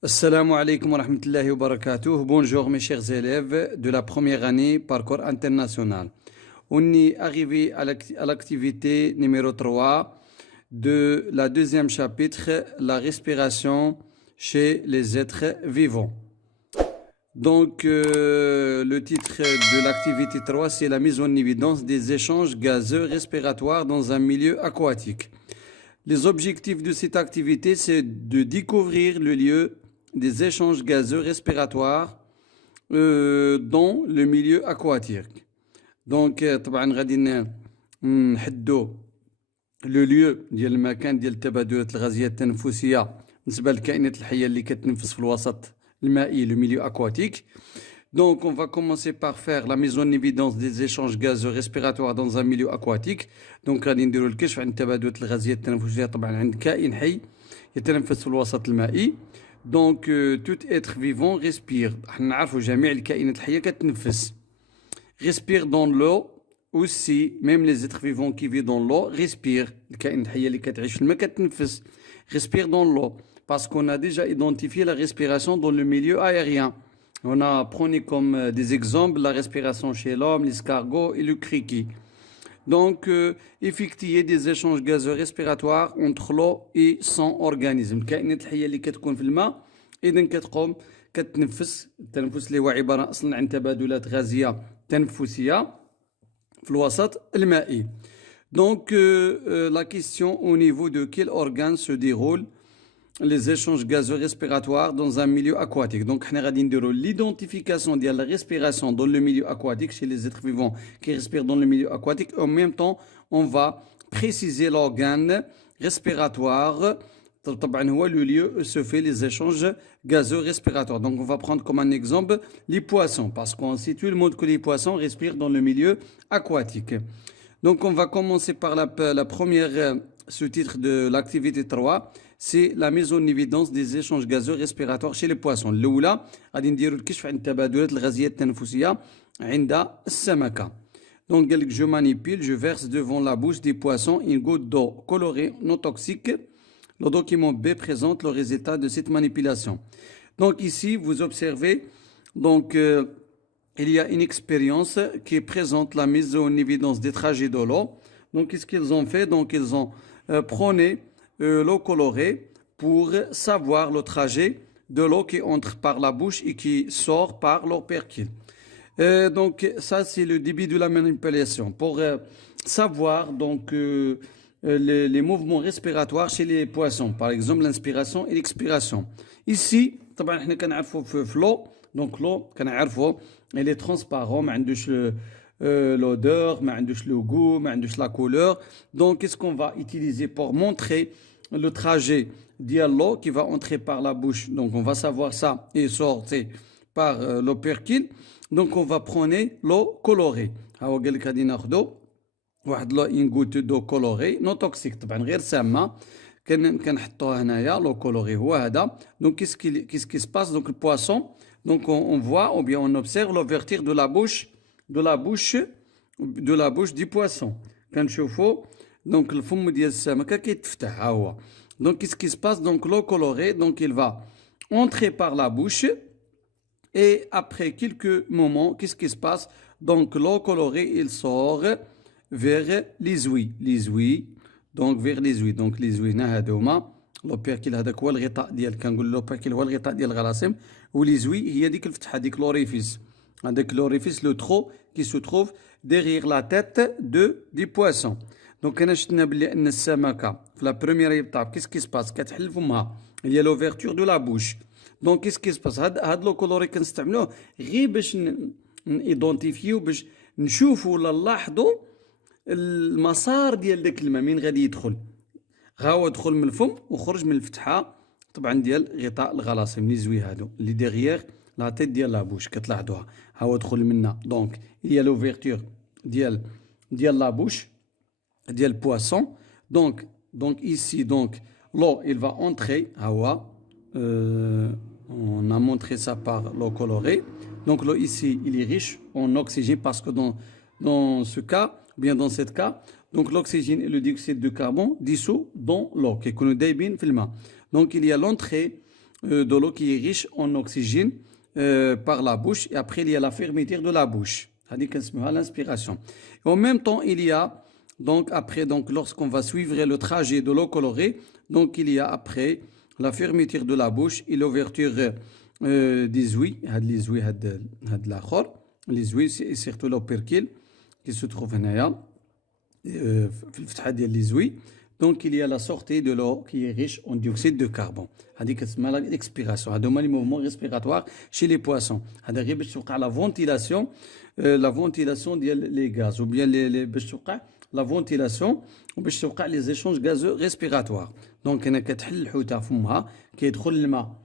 Assalamu alaikum wa rahmatullahi wa barakatuh. Bonjour mes chers élèves de la première année parcours international. On est arrivé à l'activité numéro 3 de la deuxième chapitre, la respiration chez les êtres vivants. Donc le titre de l'activité 3, c'est la mise en évidence des échanges gazeux respiratoires dans un milieu aquatique. Les objectifs de cette activité, c'est de découvrir le lieu des échanges gazeux respiratoires dans le milieu aquatique. Donc طبعا غادي نحدوا لو ليو ديال المكان ديال التبادلات الغازيه التنفسيه بالنسبه للكائنات الحيه اللي كتنفس في الوسط المائي le milieu aquatique. Donc on va commencer par faire la mise en évidence des échanges gazeux respiratoires dans un milieu aquatique. Donc غادي نديروا الكشف عن التبادلات الغازيه التنفسيه طبعا عند كائن حي يتنفس في الوسط المائي. Donc tout être vivant respire. حنا نعرفوا جميع الكائنات الحيه كتنفس. Respire dans l'eau aussi, même les êtres vivants qui vivent dans l'eau respirent. الكائن الحيه اللي كتعيش في الماء كتنفس. Respire dans l'eau parce qu'on a déjà identifié la respiration dans le milieu aérien. On a pris comme des exemples la respiration chez l'homme, l'escargot et le criquet. Donc, effectuer des échanges gazeux respiratoires entre l'eau et son organisme. الكائنات الحية اللي كتكون في الماء إذن كتقوم كتنفس. التنفس اللي هو عبارة أصلا عن تبادلات غازية تنفسية في الوسط المائي. Donc, la question au niveau de quel organe se déroule les échanges gazeux respiratoires dans un milieu aquatique. Donc, on va l'identification de la respiration dans le milieu aquatique chez les êtres vivants qui respirent dans le milieu aquatique. En même temps, on va préciser l'organe respiratoire. Le lieu où se fait les échanges gazeux respiratoires. Donc, on va prendre comme un exemple les poissons parce qu'on situe le mode que les poissons respirent dans le milieu aquatique. Donc, on va commencer par la première sous-titre de l'activité 3. C'est la mise en évidence des échanges gazeux respiratoires chez les poissons. الأولى غادي نديروا الكشف عن التبادلات الغازية التنفسية عند السمكة. Donc je manipule, je verse devant la bouche des poissons une goutte d'eau colorée non toxique. Le document B présente le résultat de cette manipulation. Donc ici vous observez donc il y a une expérience qui présente la mise en évidence des trajets de l'eau. Donc qu'est-ce qu'ils ont fait? Donc ils ont prôné l'eau colorée pour savoir le trajet de l'eau qui entre par la bouche et qui sort par l'opercule. Donc ça c'est le début de la manipulation pour savoir donc les mouvements respiratoires chez les poissons, par exemple l'inspiration et l'expiration. Ici طبعا احنا كنعرفوا في l'eau, donc l'eau كنعرفوا elle est transparente, ما عندوش l'odeur, ما عندوش le goût, ما عندوش la couleur. Donc qu'est-ce qu'on va utiliser pour montrer le trajet de l'eau qui va entrer par la bouche? Donc on va savoir ça et sortir par l'opercule. Donc on va prendre l'eau colorée. هاو قال لك غادي ناخذوا واحد une goutte d'eau colorée non toxique طبعا غير سامه كنحطوها هنايا l'eau colorée هو هذا. Donc qu'est-ce qui se passe? Donc le poisson, donc on voit ou bien on observe l'ouverture de la bouche du poisson. كنشوفوا donc الفم ديال السمكه كيتفتح ها هو. Donc qu'est-ce qui se passe? Donc l'eau colorée, donc il va entrer par la bouche et après quelques moments qu'est-ce qui se passe? Donc l'eau colorée il sort vers les ouïes, donc vers les ouïes. Donc les ouïes هنا هادو هما لوبيركيل هذاك هو الغطاء ديال كنقول لوبيركيل هو الغطاء ديال الغراسم ولي زوي هي ديك الفتحه ديك لوريفيس. هذاك لوريفيس لو ترو qui se trouve derrière la tête du poisson. Donc هنا شفنا بلي ان السمكه في لا بروميير ايتاب qu'est-ce qui se passe? كتحل فمها il y a l'ouverture de la bouche. Donc qu'est-ce qui se passe? هاد لو كولوري كنستعملوه غير باش نيدونتيفيو باش نشوفوا ولا نلاحظوا المسار ديال داك الماء من غادي يدخل. هو دخل من الفم وخرج من الفتحه طبعا ديال غطاء الغلاصم لي زوي هادو اللي ديغيير لا تيت ديال لا بوش كتلاحظوها. هو دخل منا دونك il y a l'ouverture ديال لا بوش ديال البواسson. Donc ici donc l'eau il va entrer هو on a montré ça par l'eau colorée. Donc l'eau ici il est riche en oxygène parce que dans ce cas, bien dans ce cas, donc l'oxygène et le dioxyde de carbone dissous dans l'eau. Donc il y a l'entrée de l'eau qui est riche en oxygène par la bouche. Et après, il y a la fermeture de la bouche. L'inspiration. Et en même temps, il y a, donc après, donc lorsqu'on va suivre le trajet de l'eau colorée, donc il y a après la fermeture de la bouche et l'ouverture des ouïes. Les ouïes, les ouïes, c'est surtout l'opercule qui se trouve là. Les ouïes. Donc il y a la sortie de l'eau qui est riche en dioxyde de carbone. C'est l'expiration. C'est les mouvements respiratoires chez les poissons. C'est la ventilation des gaz ou bien la ventilation ou les échanges gazeux respiratoires. Donc هنا كتحل الحوته فمها كيدخل الماء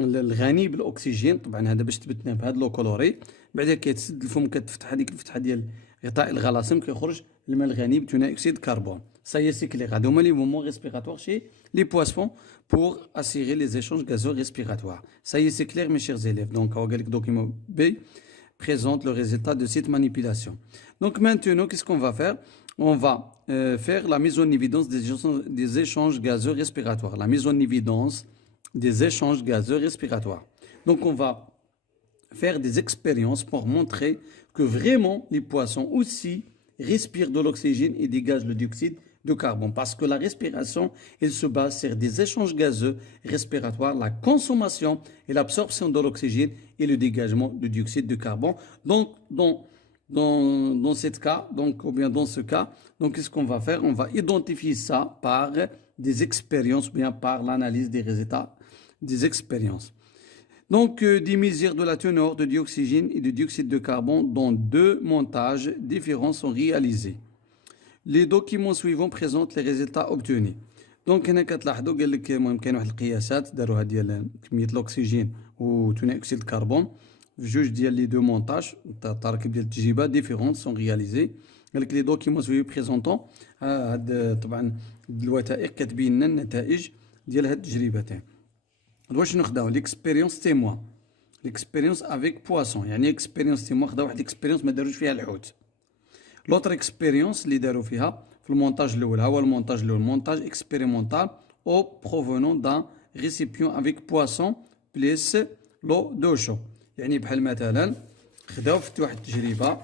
الغني بالاكسجين طبعا هذا باش تبتنا بهذا لو كولوري بعدا كيتسد الفم كتفتح هذيك الفتحه ديال غطاء الغلاصم كيخرج الماء الغني بثاني اكسيد الكربون. Ça y est, c'est clair. هادو هما les mouvements respiratoires chez les poissons pour assurer les échanges gazeux respiratoires. Ça y est, c'est clair, mes chers élèves. Donc, le document B présente le résultat de cette manipulation. Donc, maintenant, qu'est-ce qu'on va faire? On va faire la mise en évidence des échanges gazeux respiratoires. La mise en évidence des échanges gazeux respiratoires. Donc, on va faire des expériences pour montrer que vraiment les poissons aussi respirent de l'oxygène et dégagent le dioxyde de carbone. Parce que la respiration, elle se base sur des échanges gazeux respiratoires, la consommation et l'absorption de l'oxygène et le dégagement du dioxyde de carbone. Donc, dans ce cas, donc qu'est-ce qu'on va faire? On va identifier ça par des expériences, bien par l'analyse des résultats des expériences. Donc, des mesures de la teneur de dioxygène et de dioxyde de carbone dans deux montages différents sont réalisés. Les documents suivants présentent les résultats obtenus. Donc, هنا كتلاحظوا قال لك المهم كاين واحد القياسات داروها ديال كمية الأكسجين وثاني أكسيد الكربون في جوج ديال لي دو مونتاج التراكيب ديال التجربة ديفيرونت سون رياليزي. قال لك لي دوكيمون سويفي بريزونطون هاد طبعا الوثائق كتبين لنا النتائج ديال هاد التجربتين. واش نخداو ليكسبيريونس تيموا ليكسبيريونس افيك بواسون يعني اكسبيريونس تيموا خداو واحد ليكسبيريونس ما داروش فيها الحوت. لوتر اكسبيريونس اللي داروا فيها في المونتاج الاول هو المونتاج الاول مونتاج اكسبيريمونتال او بروفونون دان ريسيبيون افيك بواسون بليس لو دو شو يعني بحال مثلا خداو في واحد التجربه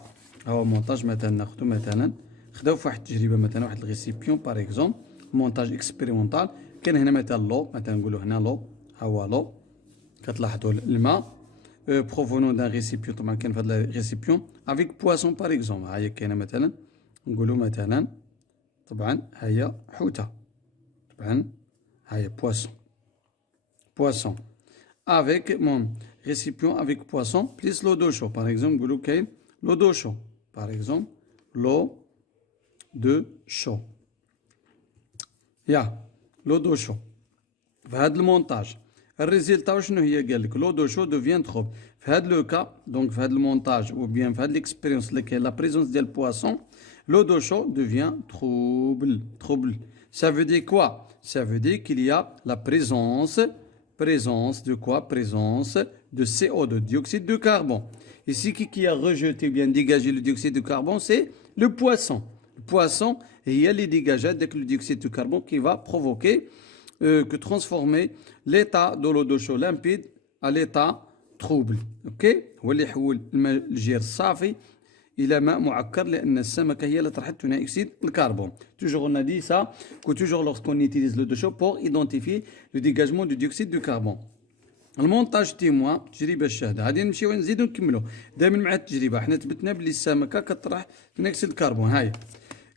هو مونتاج مثلا ناخذ مثلا خداو في واحد التجربه مثلا واحد الريسيبيون باغ اكزومبل مونتاج اكسبيريمونتال كاين هنا مثلا لو مثلا نقولوا هنا لو هو لو كتلاحظوا الماء provenant d'un récipient طبعا كاين في هذا الريسيبيون avec poisson par exemple ها هي كاينه مثلا نقولوا مثلا طبعا ها هي حوته طبعا ها هي poisson avec mon récipient avec poisson plus l'eau d'eau chaude par exemple نقولوا كاين l'eau d'eau chaude par exemple l'eau de chaud يا l'eau d'eau chaude في هذا المونتاج الريزلتا شنو هي قال لك لو دو شو دوفيان تروب في هذا لو كا دونك في هذا المونتاج او بيان في هذا ليكسبيريونس اللي كاين لا بريزونس ديال بواسون لو دو شو دوفيان trouble ça veut dire quoi ça veut dire qu'il y a la présence de quoi présence de CO2 dioxyde de carbone ici qui a rejeté bien dégagé le dioxyde de carbone c'est le poisson et il y a les dégageants avec le dioxyde de carbone qui va provoquer que transformer l'état de l'eau de chaud limpide à l'état trouble. Ok? هو اللي يحول الماء الجير الصافي إلى ماء معكر لأن السمكة هي اللي طرحت ثاني أكسيد الكربون. Toujours on a dit ça que toujours lorsqu'on utilise l'eau de chaud pour identifier le dégagement du dioxyde de carbone. المونتاج تيموا التجربة الشاهدة غادي نمشيو نزيدو نكملو دائما مع التجربة حنا تبتنا بلي السمكة كطرح ثاني أكسيد الكربون هاهي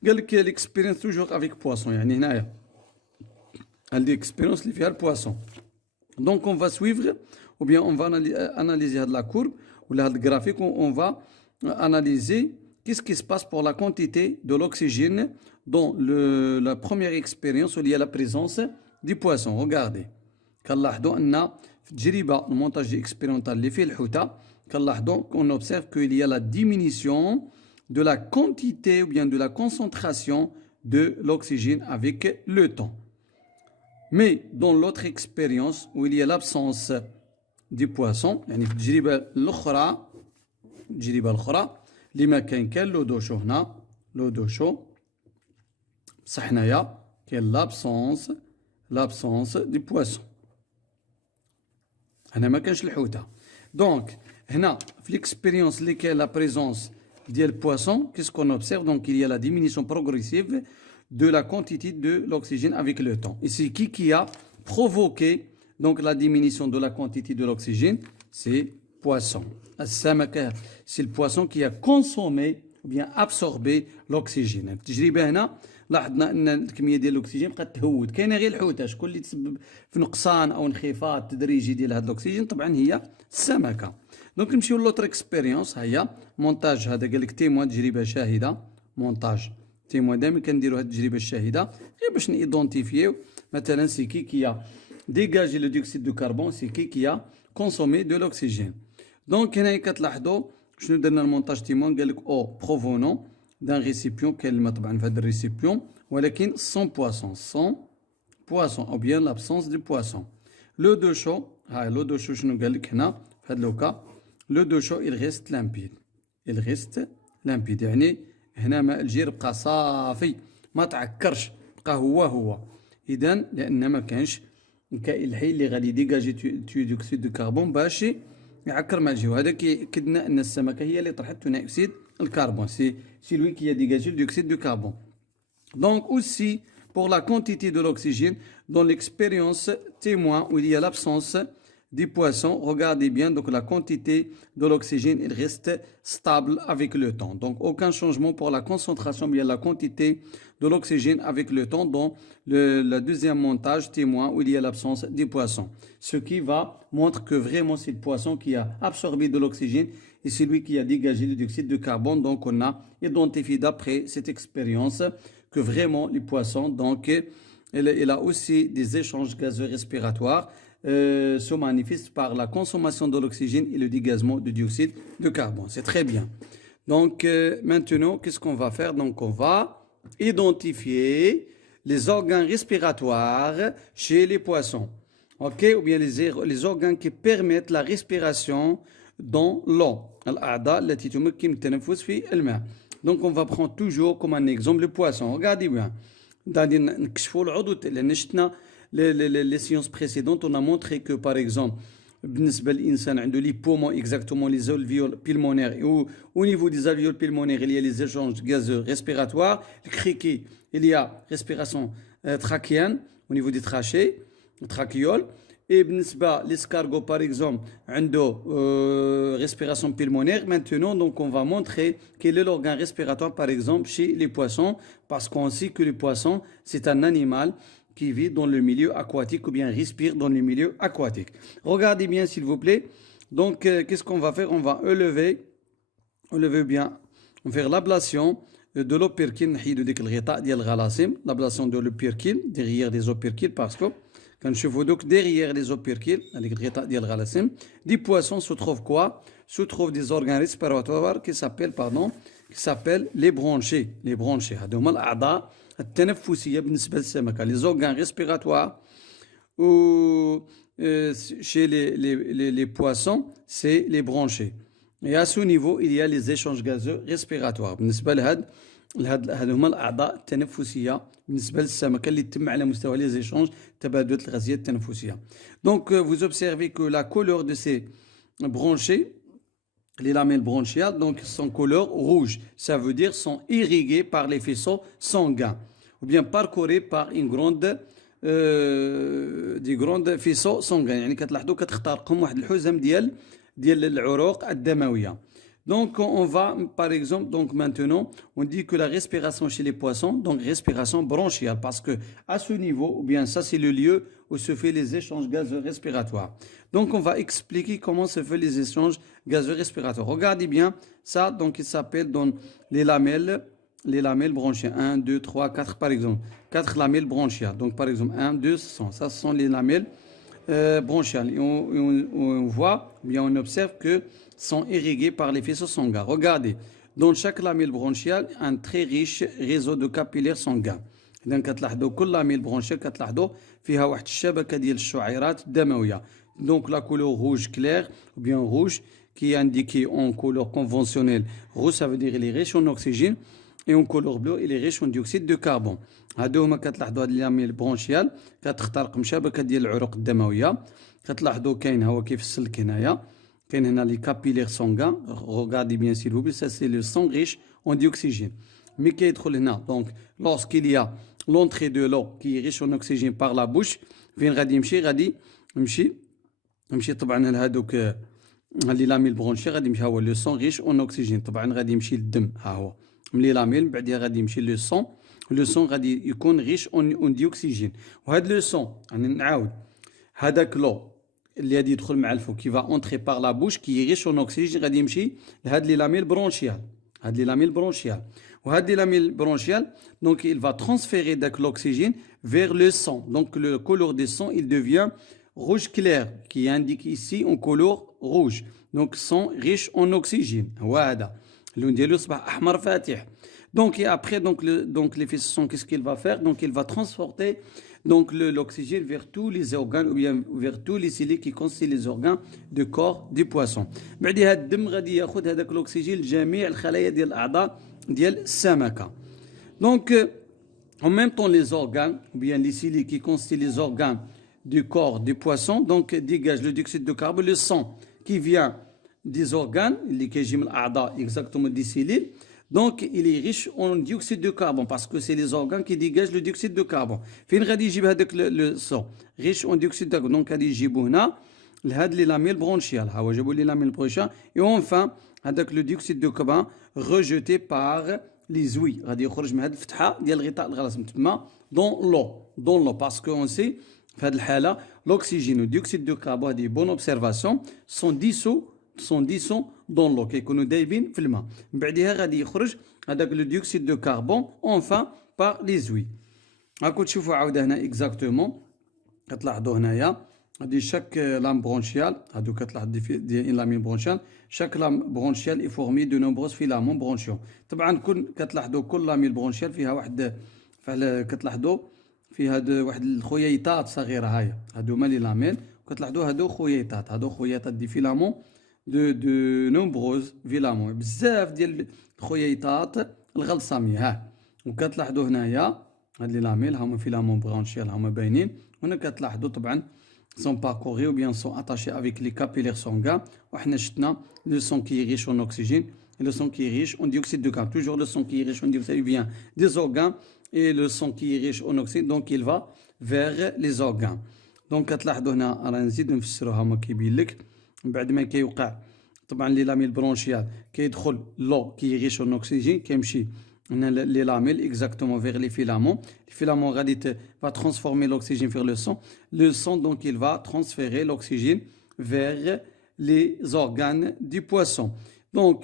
قال لك ليكسبيريونس توجور افيك بواسون يعني هنايا l'expérience liée au poisson. Donc on va suivre ou bien on va analyser la courbe ou le graphique où on va analyser qu'est-ce qui se passe pour la quantité de l'oxygène dans la première expérience où il y a la présence du poisson. Regardez. كنلاحظوا ان في التجربه المونتاج اكسبيريمونتال اللي فيه الحوته كنلاحظوا qu'on observe qu'il y a la diminution de la quantité ou bien de la concentration de l'oxygène avec le temps. Mais dans l'autre expérience où il y a l'absence du poisson يعني في التجربة الأخرى اللي ما كان لو دو شو هنا لو دو شو بصح هنايا كاين l'absence du poisson هنا ما كانش الحوته. دونك هنا في l'expérience اللي كاين لا بريزونس ديال poisson, qu'est-ce qu'on observe? Donc il y a la diminution progressive de la quantité de l'oxygène avec le temps. Et c'est qui a provoqué donc la diminution de la quantité de l'oxygène? C'est poisson. C'est le poisson qui a consommé ou bien absorbé l'oxygène. التجربه هنا لاحظنا ان الكميه ديال الاكسجين بقات تهود. كاينه غير الحوته، شكون اللي تسبب في نقصان او انخفاض تدريجي ديال هذا الاكسجين؟ طبعا هي السمكه. دونك نمشيو لوتر اكسبيريونس. هيا مونتاج، هذا قال لك تيموان تجربه شاهده. مونتاج تيموان دائما كنديروا هذه التجربه الشاهده غير باش نيدونتيفيو مثلا سي كي ديجاجي لو ديوكسيد دو كربون، سي كي كونسومي دو لوكسيجين. دونك هنا كتلاحظوا شنو درنا المونتاج تيموان، قال لك او بروفونون دان ريسيبيون، كاين الماء طبعا في هذا الريسيبيون ولكن سون بواسون، سون بواسون او بيان لابسونس دو بواسون. لو دو شو، هاي لو دو شو شنو قال لك هنا في هذا لوكا؟ لو دو شو il reste limpide، il reste limpide، يعني هنا ماء الجير بقى صافي ما تعكرش، بقى هو. اذا لان ما كانش الكائن الحي اللي غادي يديجاجي ديوكسيد دو كربون باش يعكر مع الجو. هذا كيأكد لنا ان السمكه هي اللي طرحت ثاني اكسيد الكربون، سي lui qui a dégagé le dioxyde de carbone. Donc aussi pour la quantité de l'oxygène, dans l'expérience témoin où il y a l'absence des poissons, regardez bien, donc la quantité de l'oxygène il reste stable avec le temps. Donc aucun changement pour la concentration, bien la quantité de l'oxygène avec le temps dans le deuxième montage témoin où il y a l'absence des poissons. Ce qui va montre que vraiment c'est le poisson qui a absorbé de l'oxygène et c'est lui qui a dégagé le dioxyde de carbone. Donc on a identifié d'après cette expérience que vraiment les poissons, donc il a aussi des échanges gazeux respiratoires se manifestent par la consommation de l'oxygène et le dégagement du dioxyde de carbone. C'est très bien. Donc maintenant, qu'est-ce qu'on va faire? Donc on va identifier les organes respiratoires chez les poissons. Ok? Ou bien les organes qui permettent la respiration dans l'eau. الأعضاء التي تمكن التنفس في الماء. Donc on va prendre toujours comme un exemple le poisson. Regardez bien. غادي نكشفوا العضو لأن شفنا les séances précédentes on a montré que par exemple بالنسبة للإنسان عنده les poumons exactement les alvéoles pulmonaires et au niveau des alvéoles pulmonaires il y a les échanges gazeux respiratoires. Le criquet il y a respiration trachéenne au niveau des trachées, trachéoles. Et بالنسبة l'escargot par exemple عنده respiration pulmonaire. Maintenant donc on va montrer quel est l'organe respiratoire par exemple chez les poissons, parce qu'on sait que les poissons c'est un animal qui vit dans le milieu aquatique ou bien respire dans le milieu aquatique. Regardez bien s'il vous plaît. Donc qu'est-ce qu'on va faire? On va élever bien, on va faire l'ablation de l'opercule, نحيدو ديك الغطاء ديال الغلاصم، l'ablation de l'opercule derrière les opercules parce que كنشوفوا دوك derrière les opercules هذيك الغطاء ديال الغلاصم des poissons se trouve quoi? Se trouve des organes respiratoires qui s'appellent les bronchés. Les bronchés هادو هما الأعضاء التنفسية بالنسبة للسمكة. Les organes respiratoires ou chez les poissons c'est les bronchés. Et à ce niveau il y a les échanges gazeux respiratoires. بالنسبة هاد هما الأعضاء التنفسية بالنسبة للسمكة اللي تتم على مستوى les échanges تبادل الغازيات التنفسية. Donc vous observez que la couleur de ces bronchés, les lamelles bronchiales, donc sont couleur rouge. Ça veut dire sont irriguées par les faisceaux sanguins ou bien parcourus par une des grandes faisceaux sanguins. يعني كتلاحظوا كتخترقهم واحد الحزم ديال العروق الدموية. Donc on va par exemple donc maintenant on dit que la respiration chez les poissons donc respiration bronchiale parce que à ce niveau ou bien ça c'est le lieu où se fait les échanges gazeux respiratoires. Donc on va expliquer comment se fait les échanges gazeux respiratoires. Regardez bien ça, donc il s'appelle dans les lamelles bronchiales 1 2 3 4 par exemple 4 lamelles bronchiales. Donc par exemple 1 2 ça sont les lamelles bronchiales et on voit bien on observe que sont irrigués par les faisceaux sanguins. Regardez, dans chaque lamelle bronchiale, un très riche réseau de capillaires sanguins. إذا كتلاحظوا كل لاميل برونشيال كتلاحظوا فيها واحد الشبكة ديال الشعيرات الدموية. Donc la couleur rouge clair ou bien rouge qui est indiquée en couleur conventionnelle. Rouge ça veut dire il est riche en oxygène et en couleur bleue il est riche en dioxyde de carbone. هادو هما كتلاحظوا هاد اللاميل برونشيال كتخترق مشابكة ديال العروق الدموية. كتلاحظوا كاين هو كيف السلك هنايا كاين هنا لي كابيلير سونغان regardez bien s'il vous plaît ça c'est le sang riche en dioxygène mais كيدخل هنا donc lorsqu'il y a l'entrée de l'eau qui est riche en oxygène par la bouche فين غادي يمشي غادي يمشي طبعا لهذوك لي لاميل برونشي غادي يمشي هو لو سون ريش اون اوكسيجين طبعا غادي يمشي للدم ها هو من لي لاميل من بعدها غادي يمشي لو سون غادي يكون ريش اون ديوكسيجين وهذا لو سون يعني نعاود هذاك لو اللي غادي يدخل مع الفو كي فا اونتري بار لا بوش كي ريش اون اوكسيجين غادي يمشي لهاد لي لاميل برونشيال هاد لي لاميل برونشيال وهاد لي لاميل برونشيال دونك il va transférer داك l'oxygène vers le sang donc le couleur du sang il devient rouge clair qui indique ici en couleur rouge donc sang riche en oxygène هو هذا اللون ديالو يصبح احمر فاتح donc et après donc l'effet sang qu'est-ce qu'il va faire donc il va transporter donc l'oxygène vers tous les organes ou bien vers tous les cellules qui constituent les organes du corps du poisson بعدها الدم غادي ياخذ هذاك الاكسجين لجميع الخلايا ديال الاعضاء ديال السمكه donc en même temps les organes ou bien les cellules qui constituent les organes du corps du poisson donc dégage le dioxyde de carbone le sang qui vient des organes اللي كيجي من الاعضاء exactement des cellules donc il est riche en dioxyde de carbone parce que c'est les organes qui dégagent le dioxyde de carbone فين غادي يجيب هذاك le sang riche en dioxyde de carbone donc غادي يجيبوا هنا لهاد لي لاميل برونشيال ها هو جابوا لي لاميل برونشيال et enfin هذاك le dioxyde de carbone rejeté par les ouïes غادي يخرج من هذه الفتحه ديال الغطاء الغلاف تما dans l'eau parce que on sait في هذه الحاله l'oxygène و dioxyde de carbone هذه bonne observation sont dissous dans l'eau كيكونوا دايبين في الماء من بعدها غادي يخرج هذاك لو ديوكسيد دو كربون enfin par les ouïes راكم تشوفوا عاوده هنا اكزاكتومون كتلاحظوا هنايا هذه شاك لام برونشيال هادو كتلاحظ ديال لامين برونشيال شاك لام برونشيال اي فورمي دو نومبروز فيلامون برونشيو طبعا كتلاحظوا كل لامين برونشيال فيها واحد كتلاحظوا فيها واحد الخييطات صغيره هادو هما لي لامين كتلاحظوا هادو خييطات دي فيلامون de nombreuses filaments بزاف ديال الخييطات الغلصاميه وكتلاحظوا هنايا هاد لي لاميل هما فيلامون برونشيال هما باينين هنا كتلاحظوا طبعا sont parcourus ou bien sont attachés avec les capillaires sanguins وحنا شفنا le sang qui est riche en oxygène et le sang qui est riche en dioxyde de carbone toujours le sang qui est riche en dioxyde vient des organes et le sang qui est riche en oxygène donc il va vers les organes donc كتلاحظوا هنا راه نزيد نفسروها ما كيبين لك بعد ما كيوقع طبعا لي لاميل برونشيال كيدخل لو كي ريش اون اوكسيجين كيمشي هنا لي لاميل اكزاكتومون فيغ لي فيلامون غادي va transformer l'oxygène vers le sang donc il va transférer l'oxygène vers les organes du poisson donc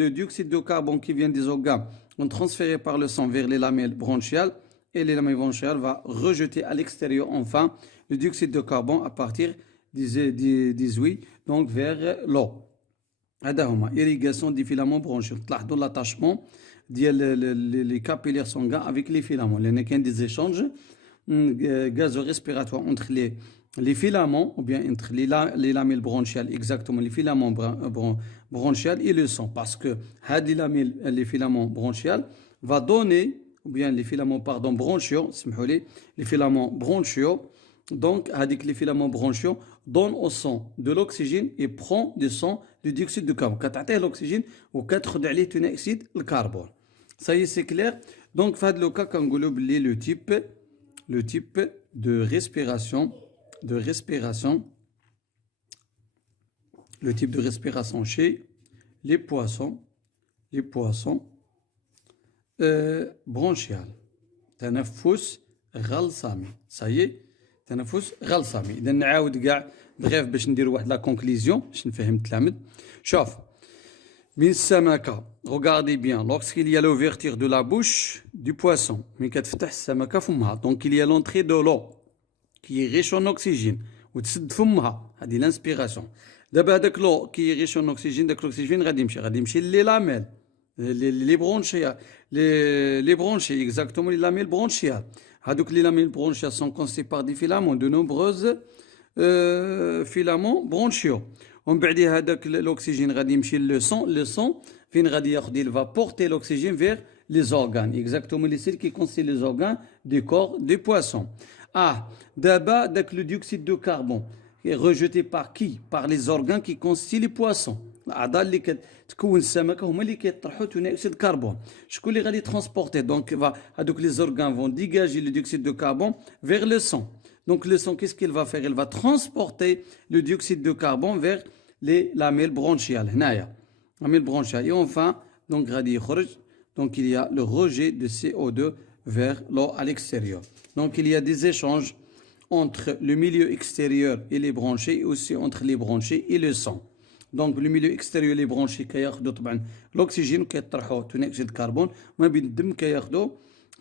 le dioxyde de carbone qui vient des organes est transféré par le sang vers les lamelles bronchiales et les lamelles bronchiales va rejeter à l'extérieur enfin le dioxyde de carbone à partir des ouïes donc vers l'eau هذا هما irrigation des filaments bronchiaux تلاحظوا l'attachement ديال les capillaires sanguins avec les filaments لأن كاين des échanges gazorespiratoires entre les filaments ou bien entre les lamelles bronchiales exactement les filaments bronchiales et le sang parce que هاد les filaments bronchiales va donner ou bien les filaments bronchiaux سمحوا لي les filaments bronchiaux donc هذيك les filaments bronchiaux donne au sang de l'oxygène et prend du sang du dioxyde de carbone كتعطيه l'oxygène وكتاخذ عليه ثاني اكسيد الكربون ça y est c'est clair donc في هذا لوكا كنقولوا بلي le type de respiration le type de respiration chez les poissons bronchial تنفس غلصامي ça y est تنفس غلصامي اذا نعاود كاع بغيف باش ندير واحد لا كونكليزيون باش نفهم التلاميذ شوف من السمكه regardez bien lorsqu'il y a l'ouverture de la bouche du poisson من كتفتح السمكه فمها دونك il y a l'entrée de l'eau qui est riche en oxygène وتسد فمها هذه لانسبيراسيون دابا هذاك لو كي ريش اون اوكسيجين داك الاكسجين غادي يمشي لي لاميل لي برونشي اكزاكتومون لي لاميل برونشيال هذوك لي لاميل برونشيال سون كونستي بار دي فيلامون دو نومبروز فيلامون برونشيو ومن بعد هذاك الاكسجين غادي يمشي لو سون فين غادي ياخذ il va porter l'oxygène vers les organes exactement les cellules qui constituent les organes du corps du poisson دابا داك لو ديوكسيد دو كربون est rejeté par qui? Par les organes qui constituent les poissons. الأعضاء اللي كتكون السمكة هما اللي كيطرحوا ثاني أكسيد الكربون. شكون اللي غادي ترانسبورتي؟ دونك هذوك les organes vont dégager le dioxyde de carbone vers le sang. Donc le sang, qu'est-ce qu'il va faire? Il va transporter le dioxyde de carbone vers les lamelles bronchiales. هنايا lamelles bronchiales. Et enfin, donc غادي يخرج. Donc il y a le rejet de CO2 vers l'eau à l'extérieur. Donc il y a des échanges entre le milieu extérieur et les bronchés, et aussi entre les bronchés et le sang. Donc le milieu extérieur les bronchés كياخذوا طبعا الاكسجين وكيطرحوا ثاني اكسيد الكربون، وما بين الدم كياخذوا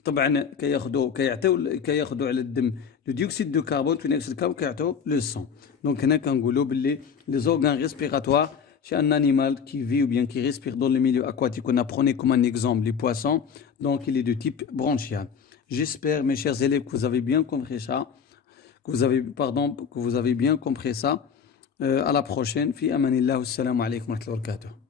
طبعا كياخذوا على الدم لو ديوكسيد دو كربون ثاني اكسيد الكربون كيعطيو لو سون. دونك هنا كنقولوا باللي لي زورغان ريسبيراتوار chez un animal qui vit ou bien qui respire dans le milieu aquatique. On apprenait comme un exemple les poissons, donc il est de type branchial. J'espère, mes chers élèves, que vous avez bien compris ça. Que vous avez bien compris ça. À la prochaine. Fi amanillah. Assalamu alaikum wa rahmatullahi wa barakatuh.